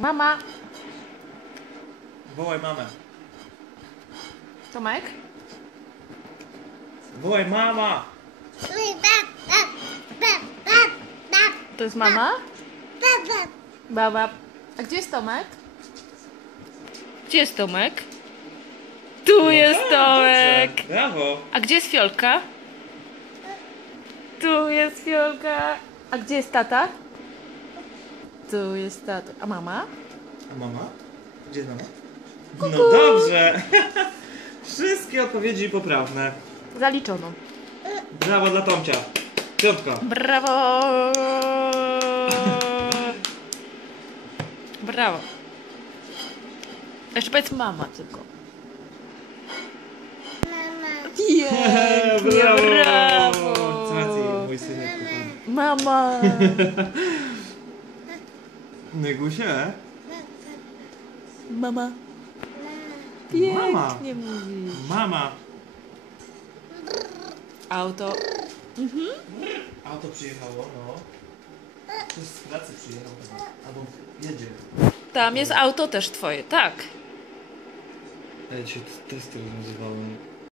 Mama. Wołaj mamę. Tomek? Wołaj mama! To jest mama? Baba. A gdzie jest Tomek? Gdzie jest Tomek? Tu jest Tomek. Dobrze. Brawo! A gdzie jest Fiolka? Tu jest Fiolka. A gdzie jest tata? Tu jest tata. A mama? A mama? Gdzie jest mama? No dobrze! Wszystkie odpowiedzi poprawne. Zaliczono. Brawo dla Tomcia. Piątka. Brawo! Brawo. Jeszcze powiedz mama tylko. Pięknie, brawo! Z racji, mój synek. Mama! Nygusie? Mama. Mama. Pięknie mówisz. Mama. Auto. Auto przyjechało, no. Ktoś z pracy przyjechał chyba. Albo jedzie. Tam jest auto też twoje, tak. Ja dzisiaj testy rozwiązywałem.